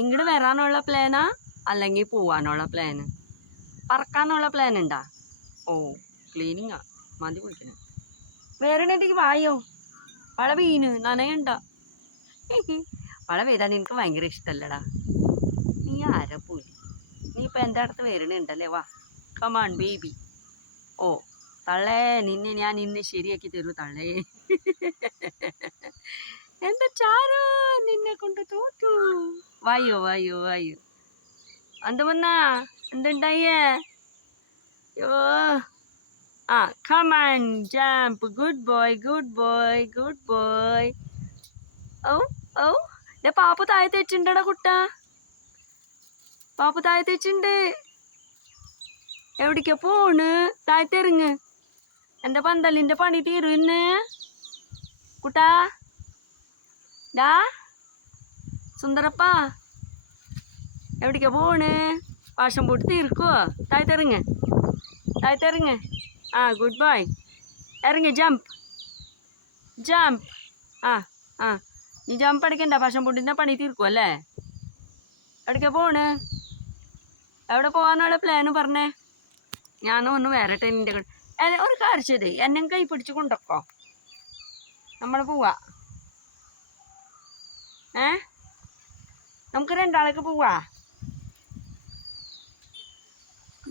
ഇങ്ങോട്ട് വരാനുള്ള പ്ലാനാ അല്ലെങ്കിൽ പോവാനുള്ള പ്ലാന്? പറക്കാനുള്ള പ്ലാൻ ഉണ്ടാ? ഓ ക്ലീനിങ്ങാ, മതി കുളിക്കണം. വേറെ എണ്ണേക്ക് വായോ, മഴ പെയ്യുന്നു, നനയണ്ട. മഴ പെയ്താൽ നിനക്ക് ഭയങ്കര ഇഷ്ടമല്ലടാ. നീ ആരാ പോയി? നീ ഇപ്പം എൻ്റെ അടുത്ത് വരണുണ്ടല്ലേ? വാ, കമാൺ ബേബി. ഓ തള്ളേ, ഞാൻ ഇന്ന് ശരിയാക്കി തരൂ തള്ളേ. എന്താ ചാരു, നിന്നെ കൊണ്ട് തോറ്റു. വായോ വായോ വായോ. എന്ത് വന്നാ, എന്തുണ്ടായേ? യോ ആ, come on jump, good boy good boy good boy. ഓ ഓ, പാപ്പു താഴത്ത് വെച്ചിട്ടുണ്ടടാ കുട്ട, പാപ്പു താഴത്ത് വെച്ചിട്ടുണ്ട്. എവിടേക്കാ പോണ്? താഴത്തിറങ്ങ്, എൻ്റെ പന്തലിൻ്റെ പണി തീരും ഇന്ന് കുട്ടാ. ഡാ സുന്ദരപ്പാ, എവിടേക്കാ പോണ്? വാഷം പോട്ട് തീർക്കുവോ? താഴത്തിറങ്ങ്, താഴത്തിറങ്ങ്. ആ ഗുഡ് ബോയ്, ഇറങ്ങി ജംപ് ജംപ്. ആ ആ, നീ ജംപ് അടിക്കണ്ട, പാഷം പൊട്ടിൻ്റെ പണി തീർക്കുമല്ലേ? എവിടേക്കാ പോണ്? എവിടെ പോകാനുള്ള പ്ലാന് പറഞ്ഞേ? ഞാനും ഒന്ന് വരട്ടെ നിൻ്റെ കൂടെ. ഒരു കാര്യം ചെയ്തേ, എന്നെ കൈ പിടിച്ച് കൊണ്ടൊക്കോ, നമ്മൾ പോവാ. നമുക്ക് രണ്ടാൾക്ക് പോവാ.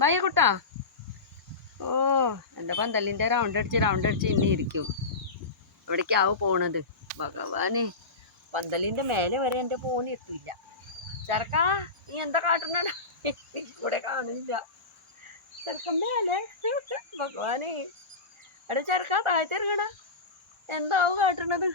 ഭയ കുട്ടാ. ഓ, എൻ്റെ പന്തലിൻ്റെ റൗണ്ട് അടിച്ച് ഇനി ഇരിക്കും. എവിടേക്കാവും പോണത് ഭഗവാനെ? പന്തലിൻ്റെ മേലെ വരെ എൻ്റെ ഫോൺ എത്തില്ല. ചെറുക്കാ, നീ എന്താ കാട്ടുന്ന? കൂടെ കാണില്ല ചെറുക്കൻ മേലെ. ഭഗവാനെ, എടാ ചെറുക്കാ, താഴത്തിറങ്ങടാ. എന്താവും കാട്ടുന്നത്?